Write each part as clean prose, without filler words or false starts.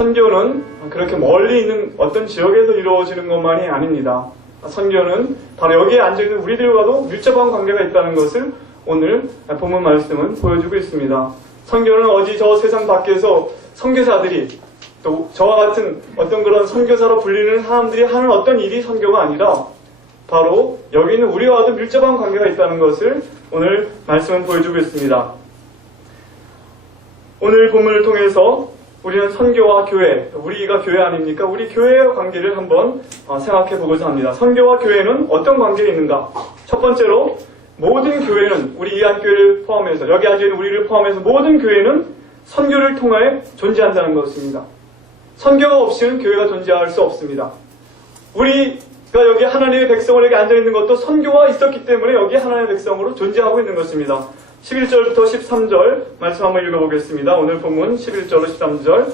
선교는 그렇게 멀리 있는 어떤 지역에서 이루어지는 것만이 아닙니다. 선교는 바로 여기에 앉아있는 우리들과도 밀접한 관계가 있다는 것을 오늘 본문 말씀은 보여주고 있습니다. 선교는 어디 저 세상 밖에서 선교사들이 또 저와 같은 어떤 그런 선교사로 불리는 사람들이 하는 어떤 일이 선교가 아니라 바로 여기 있는 우리와도 밀접한 관계가 있다는 것을 오늘 말씀은 보여주고 있습니다. 오늘 본문을 통해서 우리는 선교와 교회, 우리가 교회 아닙니까? 우리 교회의 관계를 한번 생각해 보고자 합니다. 선교와 교회는 어떤 관계가 있는가? 첫 번째로 모든 교회는 우리 이한교회를 포함해서 여기 앉아있는 우리를 포함해서 모든 교회는 선교를 통하여 존재한다는 것입니다. 선교가 없이는 교회가 존재할 수 없습니다. 우리가 여기 하나님의 백성을 여기 앉아있는 것도 선교가 있었기 때문에 여기 하나님의 백성으로 존재하고 있는 것입니다. 11절부터 13절 말씀 한번 읽어보겠습니다. 오늘 본문 11절로 13절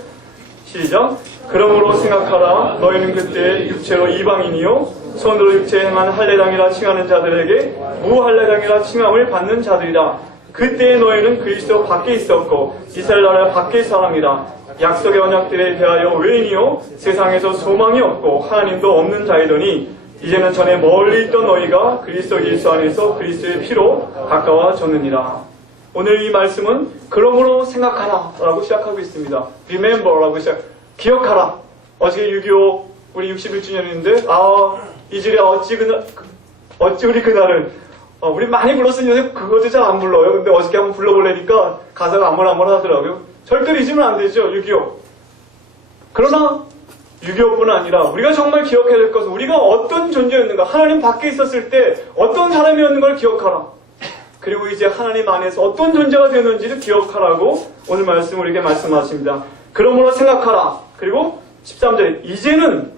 시작. 그러므로 생각하라. 너희는 그때 육체로 이방인이요 손으로 육체에 행한 할례당이라 칭하는 자들에게 무할례당이라 칭함을 받는 자들이라. 그때 너희는 그리스도 밖에 있었고 이스라엘 나라 밖의 사람이라. 약속의 언약들에 대하여 외인이요 세상에서 소망이 없고 하나님도 없는 자이더니 이제는 전에 멀리 있던 너희가 그리스도 예수 안에서 그리스도의 피로 가까워졌느니라. 오늘 이 말씀은 그러므로 생각하라 라고 시작하고 있습니다. Remember 라고 기억하라. 어제 6.25 우리 61주년인데 이질에 어찌 우리 그날은 우리 많이 불렀으니 요새 그것도 잘 안 불러요. 근데 어저께 한번 불러보려니까 가사가 아무렇하더라고요. 절대로 잊으면 안 되죠. 6.25 그러나 6.25뿐 아니라 우리가 정말 기억해야 될 것은 우리가 어떤 존재였는가, 하나님 밖에 있었을 때 어떤 사람이었는 걸 기억하라. 그리고 이제 하나님 안에서 어떤 존재가 되었는지를 기억하라고 오늘 말씀 우리에게 말씀하십니다. 그러므로 생각하라. 그리고 13절에 이제는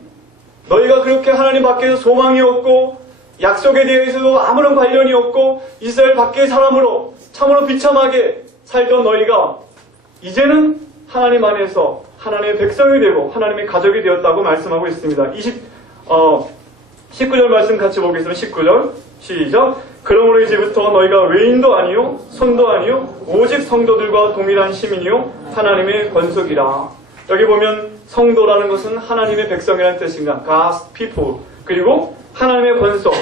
너희가 그렇게 하나님 밖에서 소망이 없고 약속에 대해서도 아무런 관련이 없고 이스라엘 밖의 사람으로 참으로 비참하게 살던 너희가 이제는 하나님 안에서 하나님의 백성이 되고 하나님의 가족이 되었다고 말씀하고 있습니다. 19절 말씀 같이 보겠습니다. 19절 시작. 그러므로 이제부터 너희가 외인도 아니요 손도 아니요 오직 성도들과 동일한 시민이요 하나님의 권속이라. 여기 보면 성도라는 것은 하나님의 백성이라는 뜻입니다. God's people. 그리고 하나님의 권속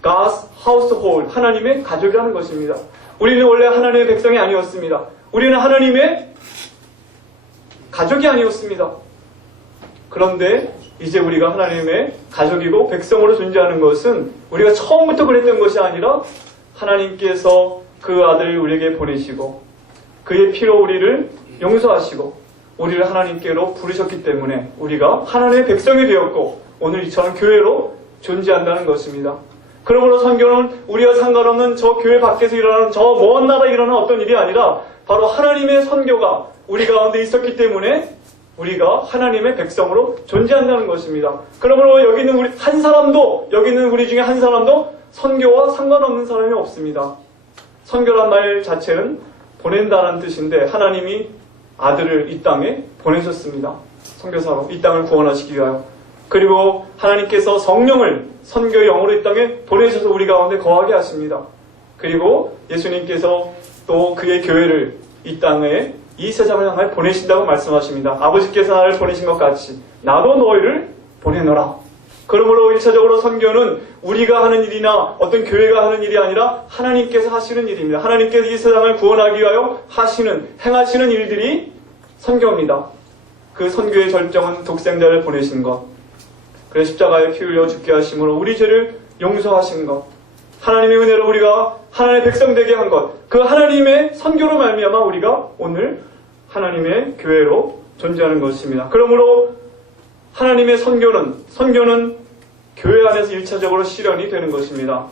God's household. 하나님의 가족이라는 것입니다. 우리는 원래 하나님의 백성이 아니었습니다. 우리는 하나님의 가족이 아니었습니다. 그런데 이제 우리가 하나님의 가족이고 백성으로 존재하는 것은 우리가 처음부터 그랬던 것이 아니라 하나님께서 그 아들을 우리에게 보내시고 그의 피로 우리를 용서하시고 우리를 하나님께로 부르셨기 때문에 우리가 하나님의 백성이 되었고 오늘 이처럼 교회로 존재한다는 것입니다. 그러므로 선교는 우리와 상관없는 저 교회 밖에서 일어나는 저 먼 나라에 일어나는 어떤 일이 아니라 바로 하나님의 선교가 우리 가운데 있었기 때문에 우리가 하나님의 백성으로 존재한다는 것입니다. 그러므로 여기 있는 우리 한 사람도, 여기 있는 우리 중에 한 사람도 선교와 상관없는 사람이 없습니다. 선교란 말 자체는 보낸다는 뜻인데 하나님이 아들을 이 땅에 보내셨습니다. 선교사로 이 땅을 구원하시기 위하여. 그리고 하나님께서 성령을 선교의 영으로 이 땅에 보내셔서 우리 가운데 거하게 하십니다. 그리고 예수님께서 또 그의 교회를 이 땅에 이 세상을 향해 보내신다고 말씀하십니다. 아버지께서 나를 보내신 것 같이 나도 너희를 보내노라. 그러므로 1차적으로 선교는 우리가 하는 일이나 어떤 교회가 하는 일이 아니라 하나님께서 하시는 일입니다. 하나님께서 이 세상을 구원하기 위하여 행하시는 일들이 선교입니다. 그 선교의 절정은 독생자를 보내신 것, 그래서 십자가에 피 흘려 죽게 하심으로 우리 죄를 용서하신 것, 하나님의 은혜로 우리가 하나님의 백성 되게 한 것, 그 하나님의 선교로 말미암아 우리가 오늘 하나님의 교회로 존재하는 것입니다. 그러므로 하나님의 선교는 교회 안에서 1차적으로 실현이 되는 것입니다.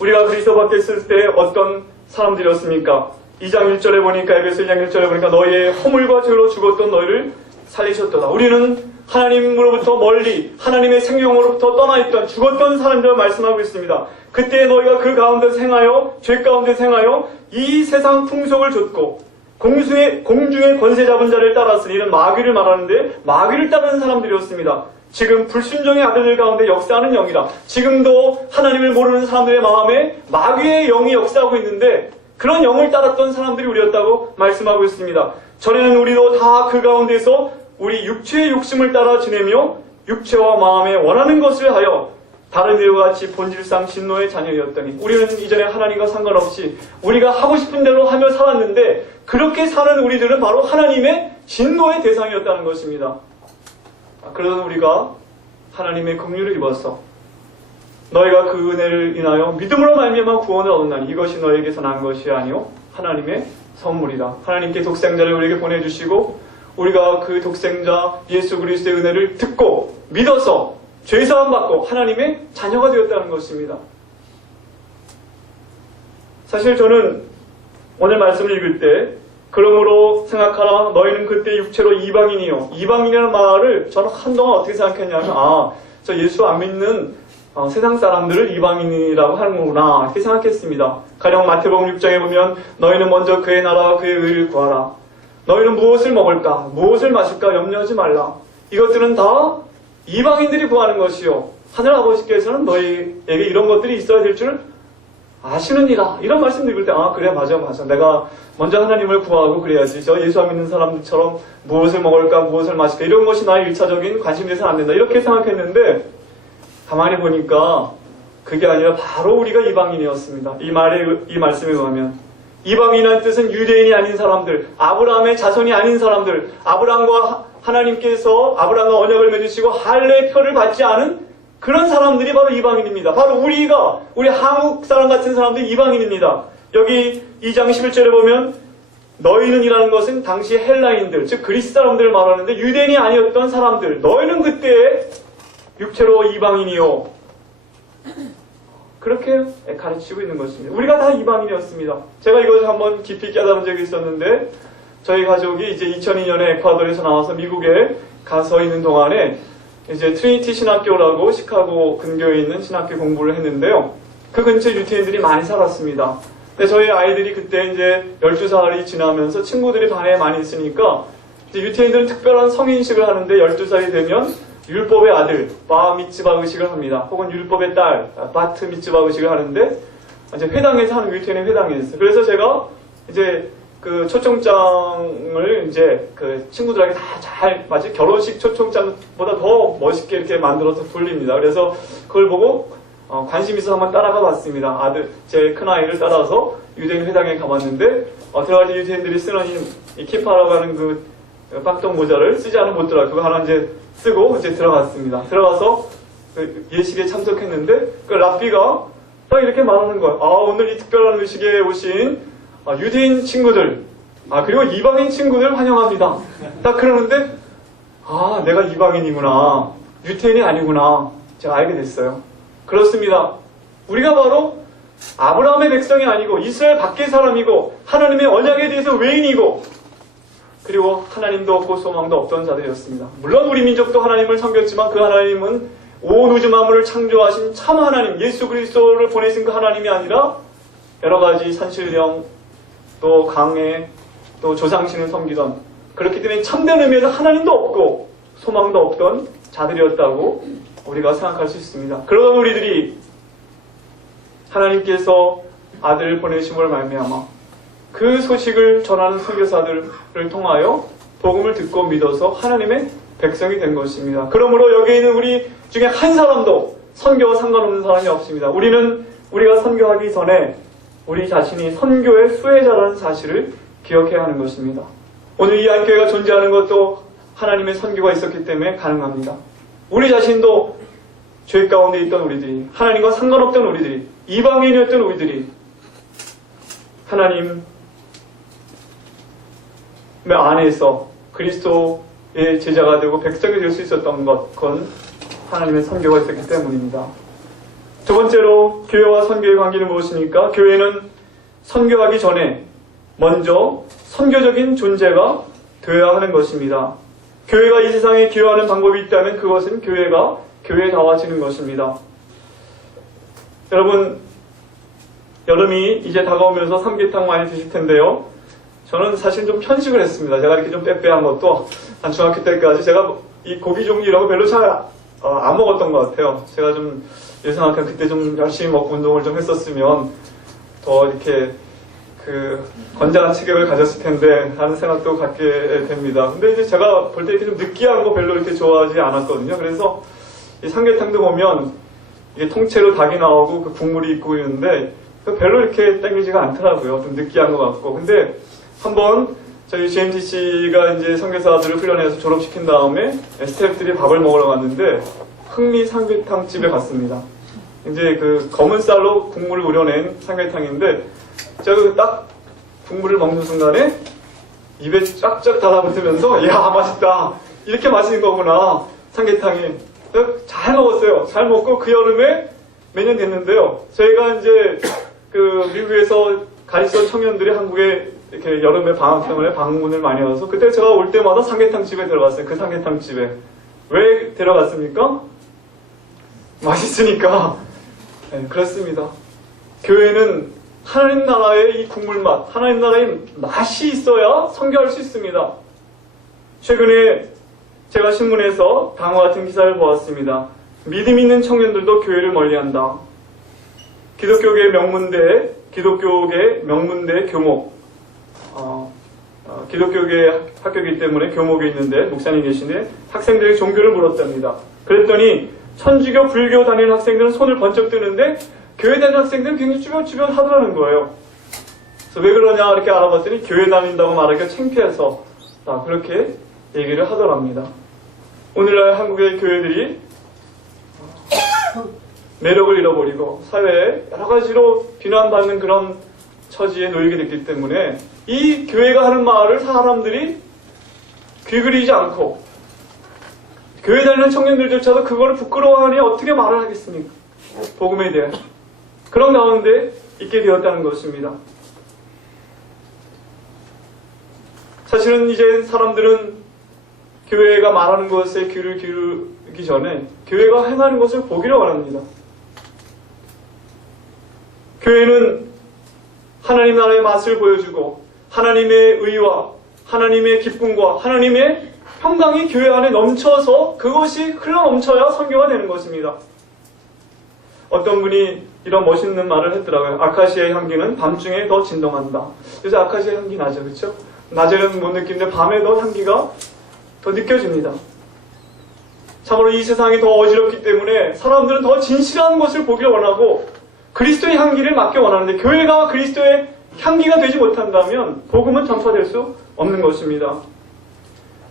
우리가 그리스도 밖에 있을 때 어떤 사람들이었습니까? 2장 1절에 보니까, 에베소 2장 1절에 보니까 너희의 허물과 죄로 죽었던 너희를 살리셨도다. 우리는 하나님으로부터 멀리 하나님의 생명으로부터 떠나있던 죽었던 사람들을 말씀하고 있습니다. 그때 너희가 그 가운데서 행하여 죄 가운데서 행하여 이 세상 풍속을 좇고 공중의 권세 잡은 자를 따랐으니 이는 마귀를 말하는데 마귀를 따르는 사람들이었습니다. 지금 불순종의 아들들 가운데 역사하는 영이다. 지금도 하나님을 모르는 사람들의 마음에 마귀의 영이 역사하고 있는데 그런 영을 따랐던 사람들이 우리였다고 말씀하고 있습니다. 전에는 우리도 다 그 가운데서 우리 육체의 욕심을 따라 지내며 육체와 마음에 원하는 것을 하여 다른 이와 같이 본질상 진노의 자녀였더니 우리는 이전에 하나님과 상관없이 우리가 하고 싶은 대로 하며 살았는데 그렇게 사는 우리들은 바로 하나님의 진노의 대상이었다는 것입니다. 그러던 우리가 하나님의 긍휼을 입어서 너희가 그 은혜를 인하여 믿음으로 말미암아 구원을 얻었나니 이것이 너희에게서 난 것이 아니요 하나님의 선물이다. 하나님께 독생자를 우리에게 보내주시고 우리가 그 독생자 예수 그리스도의 은혜를 듣고 믿어서 죄사함 받고 하나님의 자녀가 되었다는 것입니다. 사실 저는 오늘 말씀을 읽을 때 그러므로 생각하라 너희는 그때 육체로 이방인이요. 이방인이라는 말을 저는 한동안 어떻게 생각했냐면 저 예수 안 믿는 세상 사람들을 이방인이라고 하는구나 이렇게 생각했습니다. 가령 마태복음 6장에 보면 너희는 먼저 그의 나라와 그의 의를 구하라. 너희는 무엇을 먹을까 무엇을 마실까 염려하지 말라. 이것들은 다 이방인들이 구하는 것이요 하늘 아버지께서는 너희에게 이런 것들이 있어야 될 줄 아시느니라. 이런 말씀 읽을 때 그래 맞아 내가 먼저 하나님을 구하고 그래야지 저 예수 안 믿는 사람들처럼 무엇을 먹을까 무엇을 마실까 이런 것이 나의 1차적인 관심이 돼서는 안 된다 이렇게 생각했는데 가만히 보니까 그게 아니라 바로 우리가 이방인이었습니다. 이 말씀에 의하면 이방인이라는 뜻은 유대인이 아닌 사람들, 아브라함의 자손이 아닌 사람들, 아브라함과 하나님께서 아브라함과 언약을 맺으시고 할례의 표를 받지 않은 그런 사람들이 바로 이방인입니다. 바로 우리 한국 사람 같은 사람들이 이방인입니다. 여기 2장 11절에 보면 너희는 이라는 것은 당시 헬라인들, 즉 그리스 사람들을 말하는데 유대인이 아니었던 사람들. 너희는 그때 육체로 이방인이요. 그렇게 가르치고 있는 것입니다. 우리가 다 이방인이었습니다. 제가 이것을 한번 깊이 깨달은 적이 있었는데 저희 가족이 이제 2002년에 에콰도르에서 나와서 미국에 가서 있는 동안에 이제 트리니티 신학교라고 시카고 근교에 있는 신학교 공부를 했는데요. 그 근처에 유태인들이 많이 살았습니다. 근데 저희 아이들이 그때 이제 12살이 지나면서 친구들이 반에 많이 있으니까 이제 유태인들은 특별한 성인식을 하는데 12살이 되면 율법의 아들, 바 미츠바 의식을 합니다. 혹은 율법의 딸, 바트 미츠바 의식을 하는데 이제 회당에서 하는 유태인의 회당에서. 그래서 제가 이제 그 초청장을 이제 그 친구들에게 다 잘 마치 결혼식 초청장보다 더 멋있게 이렇게 만들어서 돌립니다. 그래서 그걸 보고 관심 있어서 한번 따라가 봤습니다. 제 큰아이를 따라서 유대인 회당에 가봤는데 들어갈 때 유대인들이 쓰는 이 키파라고 하는 그 빡동 모자를 쓰지 않으면 못 들어가요. 그거 하나 이제 쓰고 이제 들어갔습니다. 들어가서 그 예식에 참석했는데 그 랍비가 딱 이렇게 말하는 거예요. 오늘 이 특별한 의식에 오신 유대인 친구들, 그리고 이방인 친구들 환영합니다. 딱 그러는데, 내가 이방인이구나. 유태인이 아니구나. 제가 알게 됐어요. 그렇습니다. 우리가 바로 아브라함의 백성이 아니고, 이스라엘 밖의 사람이고, 하나님의 언약에 대해서 외인이고, 그리고 하나님도 없고 소망도 없던 자들이었습니다. 물론 우리 민족도 하나님을 섬겼지만 그 하나님은 온 우주 만물을 창조하신 참 하나님, 예수 그리스도를 보내신 그 하나님이 아니라 여러 가지 산신령, 또 강해, 또 조상신을 섬기던, 그렇기 때문에 참된 의미에서 하나님도 없고 소망도 없던 자들이었다고 우리가 생각할 수 있습니다. 그러던 우리들이 하나님께서 아들을 보내심을 말미암아 그 소식을 전하는 선교사들을 통하여 복음을 듣고 믿어서 하나님의 백성이 된 것입니다. 그러므로 여기 있는 우리 중에 한 사람도 선교와 상관없는 사람이 없습니다. 우리가 선교하기 전에 우리 자신이 선교의 수혜자라는 사실을 기억해야 하는 것입니다. 오늘 이 한교회가 존재하는 것도 하나님의 선교가 있었기 때문에 가능합니다. 우리 자신도 죄 가운데 있던 우리들이, 하나님과 상관없던 우리들이, 이방인이었던 우리들이 하나님의 안에서 그리스도의 제자가 되고 백성이 될 수 있었던 것, 그건 하나님의 선교가 있었기 때문입니다. 두 번째로 교회와 선교의 관계는 무엇입니까? 교회는 선교하기 전에 먼저 선교적인 존재가 되어야 하는 것입니다. 교회가 이 세상에 기여하는 방법이 있다면 그것은 교회다워지는 것입니다. 여러분, 여름이 이제 다가오면서 삼계탕 많이 드실 텐데요. 저는 사실 좀 편식을 했습니다. 제가 이렇게 좀 빼빼한 것도 한 중학교 때까지 제가 이 고기 종류 이런 거 별로 잘 안 먹었던 것 같아요. 제가 좀 예상하면 그때 좀 열심히 먹고 운동을 좀 했었으면 더 이렇게 건장한 체격을 가졌을 텐데 하는 생각도 갖게 됩니다. 근데 이제 제가 볼 때 이렇게 좀 느끼한 거 별로 이렇게 좋아하지 않았거든요. 그래서 이 삼계탕도 보면 이게 통째로 닭이 나오고 그 국물이 있고 있는데 별로 이렇게 땡기지가 않더라고요. 좀 느끼한 것 같고. 근데 한번 저희 GMTC가 이제 선교사들을 훈련해서 졸업시킨 다음에 스태프들이 밥을 먹으러 갔는데 흥미 삼계탕 집에 갔습니다. 이제 그 검은 쌀로 국물을 우려낸 삼계탕인데 제가 딱 국물을 먹는 순간에 입에 쫙쫙 달라붙으면서 야 맛있다 이렇게 맛있는 거구나 삼계탕이. 잘 먹었어요. 잘 먹고 그 여름에 몇 년 됐는데요. 저희가 이제 그 미국에서 가르치던 청년들이 한국에 이렇게 여름에 방학 때문에 방문을 많이 와서 그때 제가 올 때마다 삼계탕 집에 들어갔어요. 그 삼계탕 집에. 왜 데려갔습니까? 맛있으니까. 네, 그렇습니다. 교회는 하나님 나라의 이 국물 맛, 하나님 나라의 맛이 있어야 선교할 수 있습니다. 최근에 제가 신문에서 다음과 같은 기사를 보았습니다. 믿음 있는 청년들도 교회를 멀리한다. 기독교계 명문대 교목. 기독교계 학교이기 때문에 교목에 있는데 목사님 계신데 학생들이 종교를 물었답니다. 그랬더니 천주교, 불교 다니는 학생들은 손을 번쩍 드는데 교회 다니는 학생들은 굉장히 주변 하더라는 거예요. 그래서 왜 그러냐 이렇게 알아봤더니 교회 다닌다고 말하기가 창피해서 그렇게 얘기를 하더랍니다. 오늘날 한국의 교회들이 매력을 잃어버리고 사회에 여러 가지로 비난받는 그런 처지에 놓이게 됐기 때문에 이 교회가 하는 말을 사람들이 귀그리지 않고 교회 다니는 청년들조차도 그거를 부끄러워하니 어떻게 말을 하겠습니까? 복음에 대해. 그런 가운데 있게 되었다는 것입니다. 사실은 이제 사람들은 교회가 말하는 것에 귀를 기울이기 전에 교회가 행하는 것을 보기를 원합니다. 교회는 하나님 나라의 맛을 보여주고 하나님의 의와 하나님의 기쁨과 하나님의 평강이 교회 안에 넘쳐서 그것이 흘러넘쳐야 선교가 되는 것입니다. 어떤 분이 이런 멋있는 말을 했더라고요. 아카시아의 향기는 밤중에 더 진동한다. 그래서 아카시아 향기 나죠, 그렇죠? 낮에는 못 느끼는데 밤에 더 향기가 더 느껴집니다. 참으로 이 세상이 더 어지럽기 때문에 사람들은 더 진실한 것을 보기를 원하고 그리스도의 향기를 맡기 원하는데 교회가 그리스도의 향기가 되지 못한다면 복음은 전파될 수 없는 것입니다.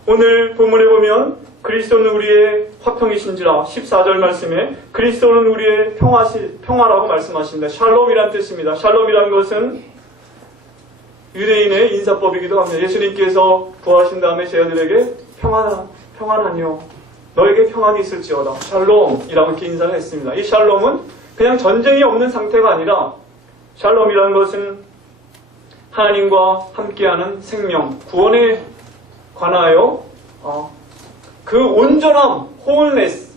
오늘 본문에 보면 그리스도는 우리의 화평이신지라 14절 말씀에 그리스도는 우리의 평화라고 말씀하십니다. 샬롬이란 뜻입니다. 샬롬이라는 것은 유대인의 인사법이기도 합니다. 예수님께서 부활하신 다음에 제자들에게 평안하뇨 너에게 평안이 있을지어다. 샬롬이라고 이렇게 인사를 했습니다. 이 샬롬은 그냥 전쟁이 없는 상태가 아니라 샬롬이라는 것은 하나님과 함께하는 생명, 구원에 관하여 그 온전함, wholeness,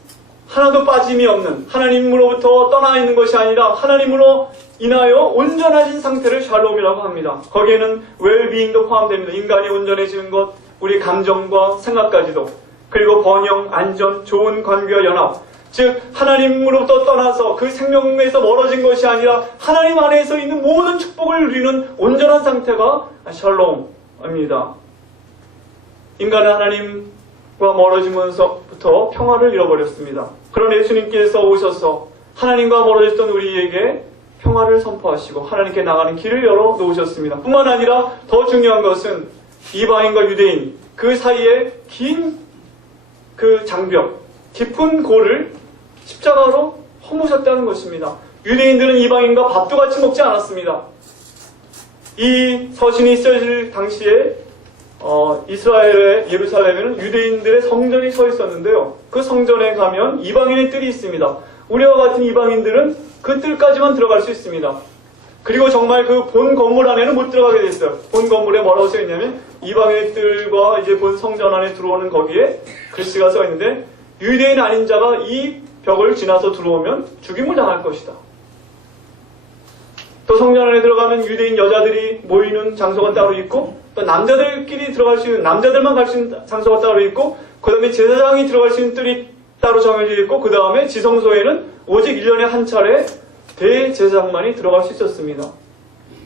하나도 빠짐이 없는 하나님으로부터 떠나 있는 것이 아니라 하나님으로 인하여 온전해진 상태를 샬롬이라고 합니다. 거기에는 웰비잉도 포함됩니다. 인간이 온전해지는 것, 우리 감정과 생각까지도, 그리고 번영, 안전, 좋은 관계와 연합, 즉 하나님으로부터 떠나서 그 생명에서 멀어진 것이 아니라 하나님 안에서 있는 모든 축복을 누리는 온전한 상태가 샬롬입니다. 인간은 하나님과 멀어지면서부터 평화를 잃어버렸습니다. 그러나 예수님께서 오셔서 하나님과 멀어졌던 우리에게 평화를 선포하시고 하나님께 나가는 길을 열어 놓으셨습니다. 뿐만 아니라 더 중요한 것은 이방인과 유대인 그 사이에 긴 그 장벽, 깊은 고를 십자가로 허무셨다는 것입니다. 유대인들은 이방인과 밥도 같이 먹지 않았습니다. 이 서신이 쓰여질 당시에 이스라엘의 예루살렘에는 유대인들의 성전이 서 있었는데요. 그 성전에 가면 이방인의 뜰이 있습니다. 우리와 같은 이방인들은 그 뜰까지만 들어갈 수 있습니다. 그리고 정말 그 본 건물 안에는 못 들어가게 됐어요. 본 건물에 뭐라고 써 있냐면 이방인의 뜰과 이제 본 성전 안에 들어오는 거기에 글씨가 써 있는데 유대인 아닌 자가 이 벽을 지나서 들어오면 죽임을 당할 것이다. 또 성전 안에 들어가면 유대인 여자들이 모이는 장소가 따로 있고 또 남자들끼리 들어갈 수 있는 남자들만 갈 수 있는 장소가 따로 있고 그 다음에 제사장이 들어갈 수 있는 뜰이 따로 정해져 있고 그 다음에 지성소에는 오직 1년에 한 차례 대제사장만이 들어갈 수 있었습니다.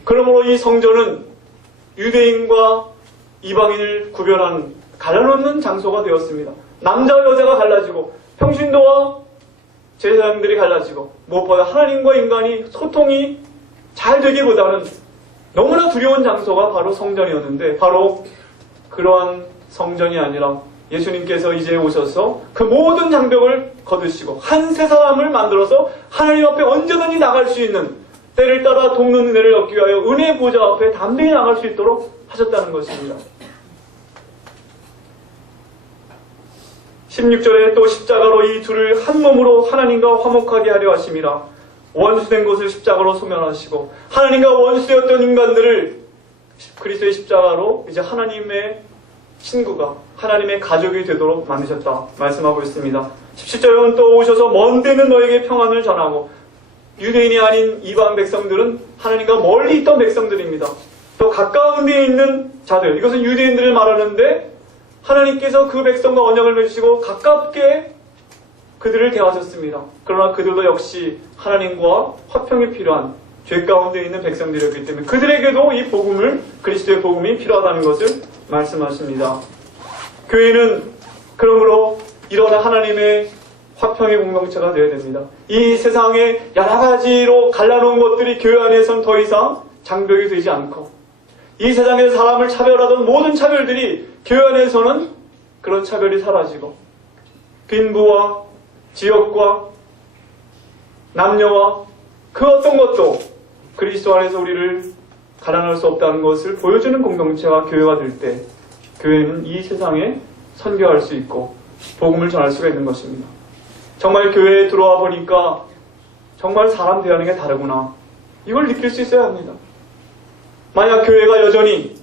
그러므로 이 성전은 유대인과 이방인을 구별하는 갈라놓는 장소가 되었습니다. 남자와 여자가 갈라지고 평신도와 제사장들이 갈라지고 무엇보다 하나님과 인간이 소통이 잘 되기보다는 너무나 두려운 장소가 바로 성전이었는데, 바로 그러한 성전이 아니라 예수님께서 이제 오셔서 그 모든 장벽을 거두시고 한 세 사람을 만들어서 하나님 앞에 언제든지 나갈 수 있는, 때를 따라 돕는 은혜를 얻기 위하여 은혜 보좌 앞에 담대히 나갈 수 있도록 하셨다는 것입니다. 16절에 또 십자가로 이 둘을 한 몸으로 하나님과 화목하게 하려 하심이라. 원수된 것을 십자가로 소멸하시고 하나님과 원수였던 인간들을 그리스도의 십자가로 이제 하나님의 친구가, 하나님의 가족이 되도록 만드셨다 말씀하고 있습니다. 17절에는 또 오셔서 먼 데는 너에게 평안을 전하고, 유대인이 아닌 이방 백성들은 하나님과 멀리 있던 백성들입니다. 또 가까운 데에 있는 자들, 이것은 유대인들을 말하는데 하나님께서 그 백성과 언약을 맺으시고 가깝게 그들을 대하셨습니다. 그러나 그들도 역시 하나님과 화평이 필요한 죄 가운데 있는 백성들이었기 때문에 그들에게도 이 복음을, 그리스도의 복음이 필요하다는 것을 말씀하십니다. 교회는 그러므로 이런 하나님의 화평의 공동체가 되어야 됩니다. 이 세상에 여러 가지로 갈라놓은 것들이 교회 안에선 더 이상 장벽이 되지 않고, 이 세상에서 사람을 차별하던 모든 차별들이 교회 안에서는 그런 차별이 사라지고, 빈부와 지역과 남녀와 그 어떤 것도 그리스도 안에서 우리를 가라놓을 수 없다는 것을 보여주는 공동체가 교회가 될 때, 교회는 이 세상에 선교할 수 있고 복음을 전할 수가 있는 것입니다. 정말 교회에 들어와 보니까 정말 사람 대하는 게 다르구나, 이걸 느낄 수 있어야 합니다. 만약 교회가 여전히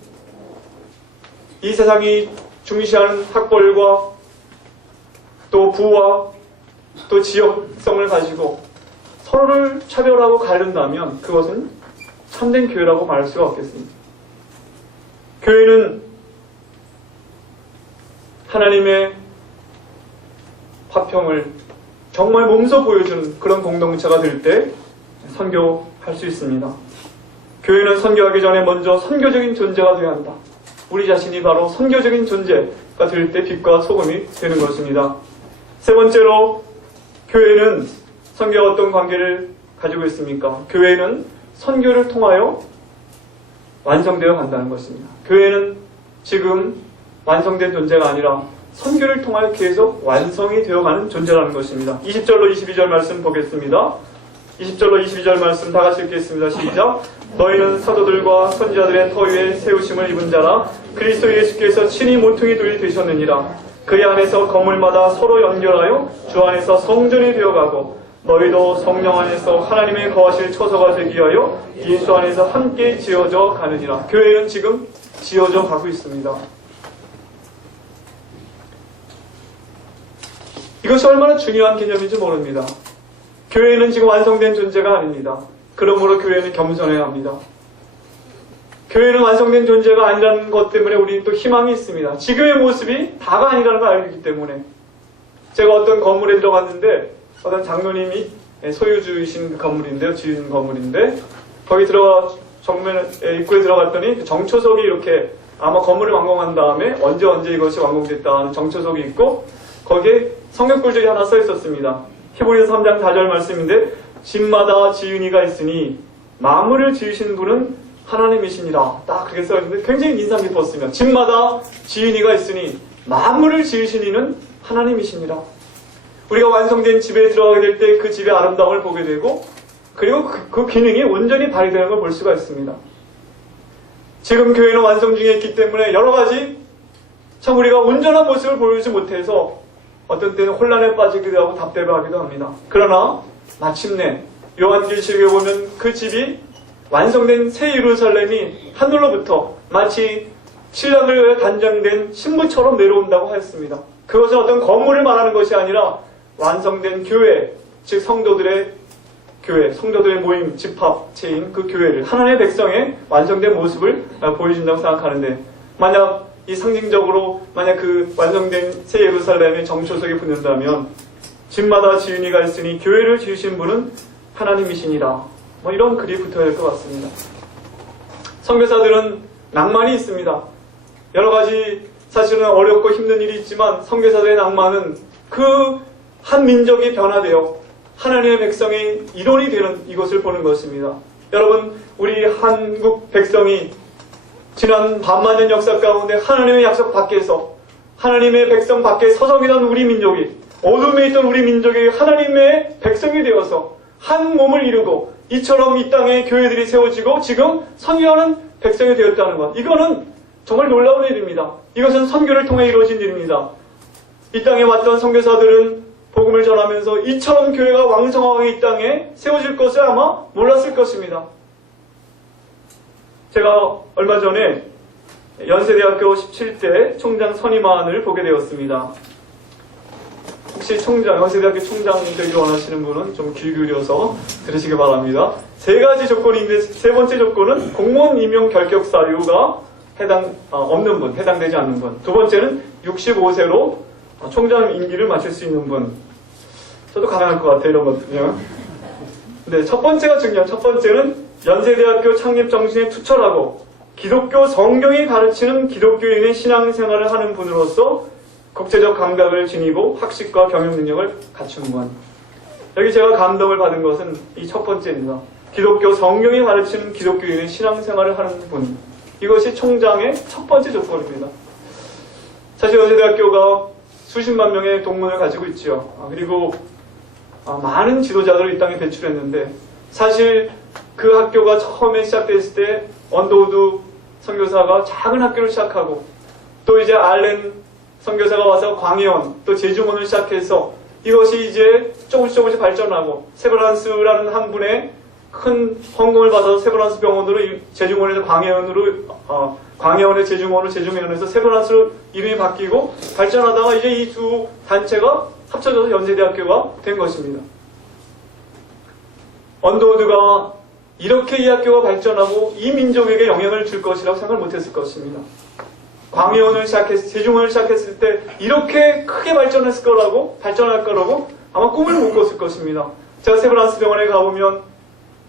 이 세상이 중시하는 학벌과 또 부와 또 지역성을 가지고 서로를 차별하고 가른다면 그것은 참된 교회라고 말할 수가 없겠습니다. 교회는 하나님의 화평을 정말 몸소 보여주는 그런 공동체가 될 때 선교할 수 있습니다. 교회는 선교하기 전에 먼저 선교적인 존재가 되어야 한다. 우리 자신이 바로 선교적인 존재가 될 때 빛과 소금이 되는 것입니다. 세 번째로, 교회는 선교와 어떤 관계를 가지고 있습니까? 교회는 선교를 통하여 완성되어 간다는 것입니다. 교회는 지금 완성된 존재가 아니라 선교를 통하여 계속 완성이 되어가는 존재라는 것입니다. 20절로 22절 말씀 보겠습니다. 20절로 22절 말씀 다 같이 읽겠습니다. 시작. 너희는 사도들과 선지자들의 터 위에 세우심을 입은 자라. 그리스도 예수께서 친히 모퉁이 돌이 되셨느니라. 그의 안에서 건물마다 서로 연결하여 주 안에서 성전이 되어가고, 너희도 성령 안에서 하나님의 거하실 처소가 되기 위하여 예수 안에서 함께 지어져 가느니라. 교회는 지금 지어져 가고 있습니다. 이것이 얼마나 중요한 개념인지 모릅니다. 교회는 지금 완성된 존재가 아닙니다. 그러므로 교회는 겸손해야 합니다. 교회는 완성된 존재가 아니라는 것 때문에 우리는 또 희망이 있습니다. 지금의 모습이 다가 아니라는 걸 알기 때문에. 제가 어떤 건물에 들어갔는데 어떤 장로님이 소유주이신 그 건물인데요, 지은 건물인데, 거기 들어가 정면에 입구에 들어갔더니 정초석이 이렇게, 아마 건물을 완공한 다음에 언제 이것이 완공됐다 하는 정초석이 있고, 거기에 성경글들이 하나 써 있었습니다. 히브리서 3장 4절 말씀인데, 집마다 지은이가 있으니 만물을 지으신 분은 하나님이시니라. 딱 그렇게 써 있는데 굉장히 인상 깊었습니다. 집마다 지은이가 있으니 만물을 지으신 이는 하나님이시니라. 우리가 완성된 집에 들어가게 될 때 그 집의 아름다움을 보게 되고, 그리고 그 기능이 온전히 발휘되는 걸 볼 수가 있습니다. 지금 교회는 완성 중에 있기 때문에 여러 가지 참 우리가 온전한 모습을 보여주지 못해서 어떤 때는 혼란에 빠지기도 하고 답답하기도 합니다. 그러나 마침내 요한계시록에 보면 그 집이 완성된 새 예루살렘이 하늘로부터 마치 신랑을 위해 단장된 신부처럼 내려온다고 하였습니다. 그것은 어떤 건물을 말하는 것이 아니라 완성된 교회, 즉 성도들의 교회, 성도들의 모임, 집합체인 그 교회를, 하나님의 백성의 완성된 모습을 보여준다고 생각하는데, 만약 이 상징적으로 만약 그 완성된 새 예루살렘의 정초석에 붙는다면 집마다 지은이가 있으니 교회를 지으신 분은 하나님이시니라. 이런 글이 붙어야 될 것 같습니다. 선교사들은 낭만이 있습니다. 여러 가지 사실은 어렵고 힘든 일이 있지만 선교사들의 낭만은 그 한 민족이 변화되어 하나님의 백성의 일원이 되는 이것을 보는 것입니다. 여러분, 우리 한국 백성이 지난 반만년 역사 가운데 하나님의 약속 밖에서 하나님의 백성 밖에 서성이던 우리 민족이, 어둠에 있던 우리 민족이 하나님의 백성이 되어서 한 몸을 이루고 이처럼 이 땅에 교회들이 세워지고 지금 선교하는 백성이 되었다는 것, 이거는 정말 놀라운 일입니다. 이것은 선교를 통해 이루어진 일입니다. 이 땅에 왔던 선교사들은 복음을 전하면서 이처럼 교회가 왕성하게 이 땅에 세워질 것을 아마 몰랐을 것입니다. 제가 얼마 전에 연세대학교 17대 총장 선임안을 보게 되었습니다. 혹시 연세대학교 총장 되기 원하시는 분은 좀 귀 기울여서 들으시기 바랍니다. 세 가지 조건인데, 세 번째 조건은 공무원 임용 결격 사유가 없는 분, 해당되지 않는 분. 두 번째는 65세로 총장 임기를 마칠 수 있는 분. 저도 가능할 것 같아요, 이런 것들요. 근데 첫 번째가 중요한, 첫 번째는 연세대학교 창립 정신에 투철하고 기독교 성경이 가르치는 기독교인의 신앙생활을 하는 분으로서 국제적 감각을 지니고 학식과 경영 능력을 갖춘 분. 여기 제가 감동을 받은 것은 이 첫 번째입니다. 기독교 성경이 가르치는 기독교인의 신앙생활을 하는 분. 이것이 총장의 첫 번째 조건입니다. 사실 연세대학교가 수십만 명의 동문을 가지고 있죠. 그리고 많은 지도자들을 이 땅에 배출했는데, 사실 그 학교가 처음에 시작됐을 때 언더우드 선교사가 작은 학교를 시작하고, 또 이제 알렌 선교사가 와서 광해원, 또 제중원을 시작해서 이것이 이제 조금씩 발전하고, 세브란스라는 한 분의 큰 헌금을 받아서 세브란스 병원으로, 제중원에서 광해원의 제중원으로, 제중원에서 세브란스로 이름이 바뀌고 발전하다가 이제 이 두 단체가 합쳐져서 연세대학교가 된 것입니다. 언더우드가 이렇게 이 학교가 발전하고 이 민족에게 영향을 줄 것이라고 생각을 못했을 것입니다. 광해원을 제중원을 시작했을 때 이렇게 크게 발전할 거라고 아마 꿈을 못 꿨을 것입니다. 제가 세브란스 병원에 가보면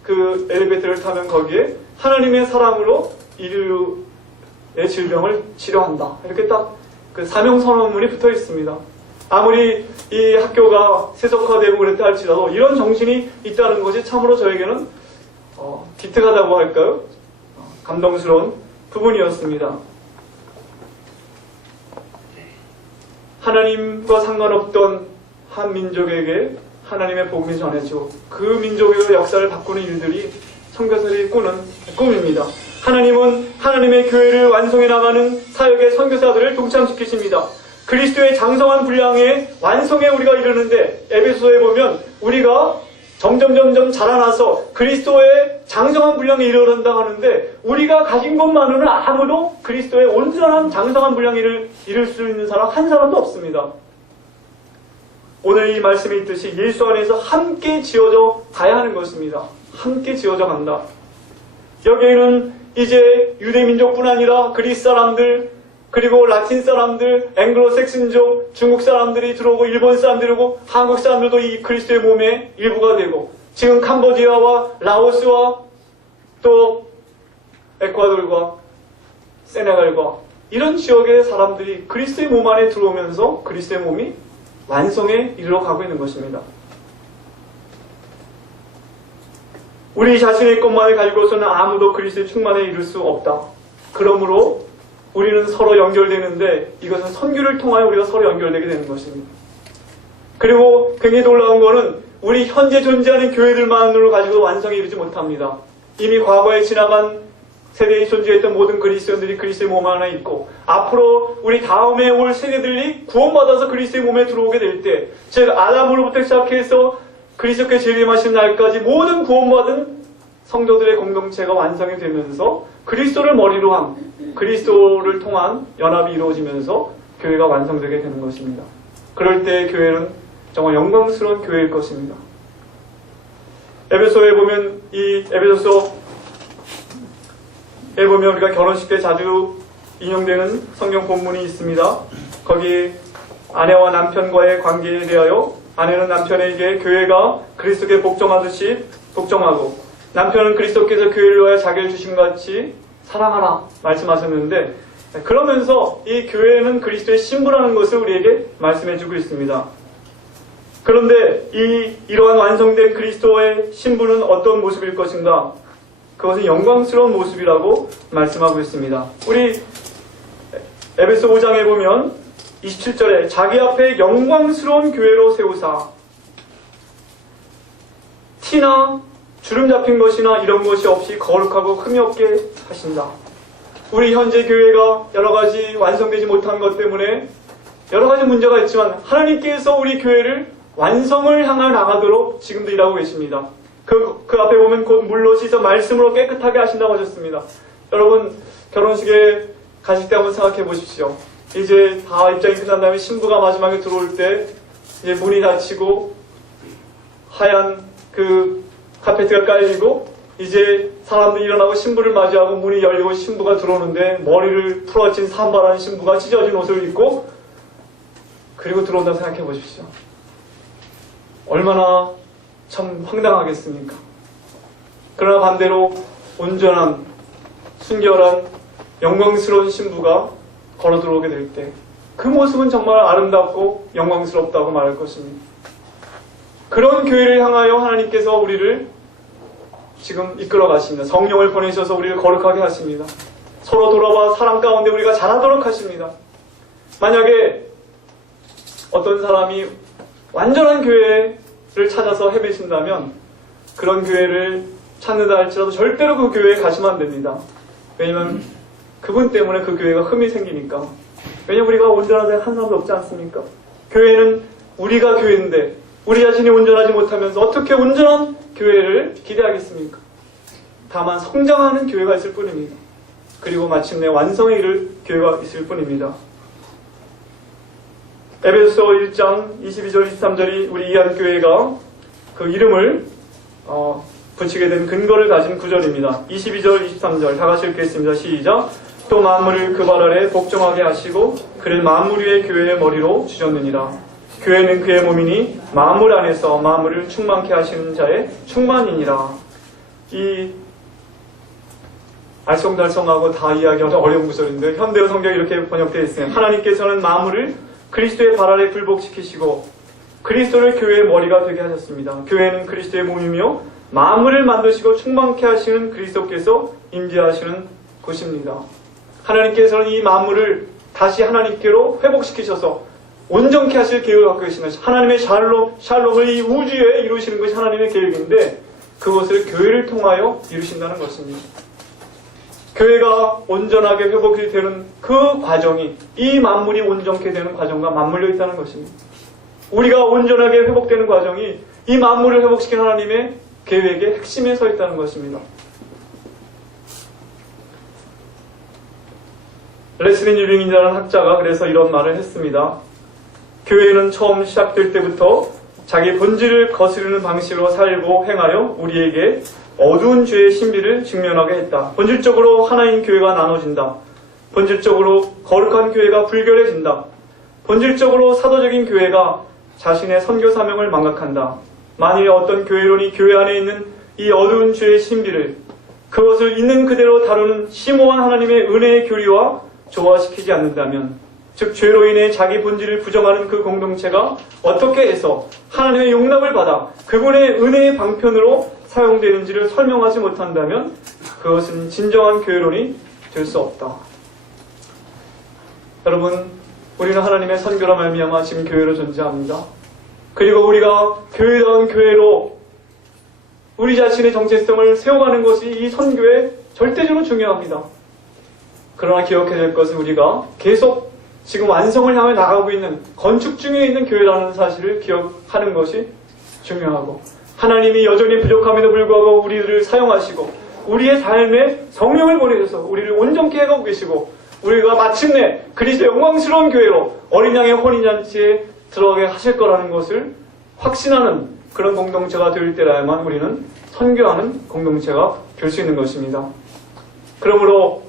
그 엘리베이터를 타면 거기에 하나님의 사랑으로 인류의 질병을 치료한다, 이렇게 딱 그 사명 선언문이 붙어 있습니다. 아무리 이 학교가 세속화되고 그랬다 할지라도 이런 정신이 있다는 것이 참으로 저에게는 기특하다고 할까요? 감동스러운 부분이었습니다. 하나님과 상관없던 한 민족에게 하나님의 복음이 전해지고 그 민족의 역사를 바꾸는 일들이 선교사들이 꾸는 꿈입니다. 하나님은 하나님의 교회를 완성해 나가는 사역의 선교사들을 동참시키십니다. 그리스도의 장성한 분량의 완성에 우리가 이르는데, 에베소서에 보면 우리가 점점 자라나서 그리스도의 장성한 분량에 이르른다 하는데, 우리가 가진 것만으로는 아무도 그리스도의 온전한 장성한 분량에 이를 수 있는 사람 한 사람도 없습니다. 오늘 이 말씀에 있듯이 예수 안에서 함께 지어져 가야 하는 것입니다. 함께 지어져 간다. 여기에는 이제 유대민족뿐 아니라 그리스 사람들, 그리고 라틴 사람들, 앵글로색슨족, 중국 사람들이 들어오고, 일본 사람들이 오고, 한국 사람들도 이 그리스도의 몸의 일부가 되고, 지금 캄보디아와 라오스와 또 에콰도르와 세네갈과 이런 지역의 사람들이 그리스도의 몸 안에 들어오면서 그리스도의 몸이 완성에 이르러 가고 있는 것입니다. 우리 자신의 것만을 가지고서는 아무도 그리스도의 충만에 이를 수 없다. 그러므로 우리는 서로 연결되는데, 이것은 선교를 통하여 우리가 서로 연결되게 되는 것입니다. 그리고 굉장히 놀라운 것은 우리 현재 존재하는 교회들만으로 가지고 완성에 이르지 못합니다. 이미 과거에 지나간 세대에 존재했던 모든 그리스도인들이 그리스도의 몸 안에 있고, 앞으로 우리 다음에 올 세대들이 구원받아서 그리스도의 몸에 들어오게 될 때, 즉 아담으로부터 시작해서 그리스도께 재림하신 날까지 모든 구원받은 성도들의 공동체가 완성이 되면서 그리스도를 머리로 한, 그리스도를 통한 연합이 이루어지면서 교회가 완성되게 되는 것입니다. 그럴 때 교회는 정말 영광스러운 교회일 것입니다. 에베소에 보면, 이 에베소서에 보면 우리가 결혼식 때 자주 인용되는 성경 본문이 있습니다. 거기 아내와 남편과의 관계에 대하여 아내는 남편에게 교회가 그리스도께 복종하듯이 복종하고, 남편은 그리스도께서 교회를 위하여 자기를 주신 같이 사랑하라 말씀하셨는데, 그러면서 이 교회는 그리스도의 신부라는 것을 우리에게 말씀해주고 있습니다. 그런데 이러한 완성된 그리스도의 신부는 어떤 모습일 것인가? 그것은 영광스러운 모습이라고 말씀하고 있습니다. 우리 에베소 5장에 보면 27절에 자기 앞에 영광스러운 교회로 세우사, 티나 주름 잡힌 것이나 이런 것이 없이 거룩하고 흠이 없게 하신다. 우리 현재 교회가 여러 가지 완성되지 못한 것 때문에 여러 가지 문제가 있지만 하나님께서 우리 교회를 완성을 향해 나가도록 지금도 일하고 계십니다. 그 앞에 보면 곧 물로 씻어 말씀으로 깨끗하게 하신다고 하셨습니다. 여러분, 결혼식에 가실 때 한번 생각해 보십시오. 이제 다 입장이 끝난 다음에 신부가 마지막에 들어올 때 이제 문이 닫히고 하얀 그 카페트가 깔리고 이제 사람들이 일어나고 신부를 맞이하고 문이 열리고 신부가 들어오는데 머리를 풀어진 산발한 신부가 찢어진 옷을 입고 그리고 들어온다고 생각해 보십시오. 얼마나 참 황당하겠습니까? 그러나 반대로 온전한, 순결한, 영광스러운 신부가 걸어 들어오게 될 때 그 모습은 정말 아름답고 영광스럽다고 말할 것입니다. 그런 교회를 향하여 하나님께서 우리를 지금 이끌어 가십니다. 성령을 보내셔서 우리를 거룩하게 하십니다. 서로 돌아와 사랑 가운데 우리가 자라도록 하십니다. 만약에 어떤 사람이 완전한 교회를 찾아서 헤매신다면 그런 교회를 찾는다 할지라도 절대로 그 교회에 가시면 안 됩니다. 왜냐면 그분 때문에 그 교회가 흠이 생기니까. 왜냐면 우리가 온전한 한 사람도 없지 않습니까? 교회는 우리가 교회인데 우리 자신이 온전하지 못하면서 어떻게 온전한 교회를 기대하겠습니까? 다만 성장하는 교회가 있을 뿐입니다. 그리고 마침내 완성에 이를 교회가 있을 뿐입니다. 에베소 1장 22절 23절이 우리 이한교회가 그 이름을 붙이게 된 근거를 가진 구절입니다. 22절 23절 다 같이 읽겠습니다. 시작. 또 만물을 그 발 아래 복종하게 하시고 그를 만물 위의 교회의 머리로 주셨느니라. 교회는 그의 몸이니 만물 안에서 만물을 충만케 하시는 자의 충만이니라. 이 알쏭달쏭하고 다 이해하기 어려운 구절인데 현대어 성경이 이렇게 번역되어 있어요. 하나님께서는 만물을 그리스도의 발 아래 굴복시키시고 그리스도를 교회의 머리가 되게 하셨습니다. 교회는 그리스도의 몸이며 만물을 만드시고 충만케 하시는 그리스도께서 임재하시는 곳입니다. 하나님께서는 이 만물을 다시 하나님께로 회복시키셔서 온전케 하실 계획을 갖고 계시면서 하나님의 샬롬을 이 우주에 이루시는 것이 하나님의 계획인데 그것을 교회를 통하여 이루신다는 것입니다. 교회가 온전하게 회복이 되는 그 과정이 이 만물이 온전케 되는 과정과 맞물려 있다는 것입니다. 우리가 온전하게 회복되는 과정이 이 만물을 회복시키는 하나님의 계획의 핵심에 서 있다는 것입니다. 레슬리 뉴빙이라는 학자가 그래서 이런 말을 했습니다. 교회는 처음 시작될 때부터 자기 본질을 거스르는 방식으로 살고 행하여 우리에게 어두운 죄의 신비를 직면하게 했다. 본질적으로 하나인 교회가 나눠진다. 본질적으로 거룩한 교회가 불결해진다. 본질적으로 사도적인 교회가 자신의 선교 사명을 망각한다. 만일 어떤 교회론이 교회 안에 있는 이 어두운 죄의 신비를 그것을 있는 그대로 다루는 심오한 하나님의 은혜의 교리와 조화시키지 않는다면 즉 죄로 인해 자기 본질을 부정하는 그 공동체가 어떻게 해서 하나님의 용납을 받아 그분의 은혜의 방편으로 사용되는지를 설명하지 못한다면 그것은 진정한 교회론이 될 수 없다. 여러분, 우리는 하나님의 선교로 말미암아 지금 교회로 존재합니다. 그리고 우리가 교회다운 교회로 우리 자신의 정체성을 세워가는 것이 이 선교에 절대적으로 중요합니다. 그러나 기억해야 될 것은 우리가 계속 지금 완성을 향해 나가고 있는 건축 중에 있는 교회라는 사실을 기억하는 것이 중요하고 하나님이 여전히 부족함에도 불구하고 우리를 사용하시고 우리의 삶에 성령을 보내셔서 우리를 온전케 해가고 계시고 우리가 마침내 그리스도의 영광스러운 교회로 어린 양의 혼인잔치에 들어가게 하실 거라는 것을 확신하는 그런 공동체가 될 때라야만 우리는 선교하는 공동체가 될 수 있는 것입니다. 그러므로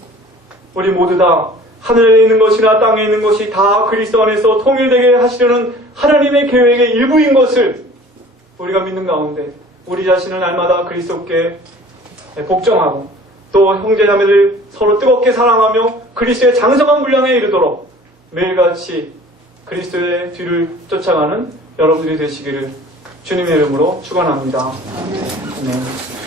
우리 모두 다 하늘에 있는 것이나 땅에 있는 것이 다 그리스도 안에서 통일되게 하시려는 하나님의 계획의 일부인 것을 우리가 믿는 가운데 우리 자신을 날마다 그리스도께 복종하고 또 형제자매들 서로 뜨겁게 사랑하며 그리스도의 장성한 분량에 이르도록 매일같이 그리스도의 뒤를 쫓아가는 여러분들이 되시기를 주님의 이름으로 축원합니다. 아멘.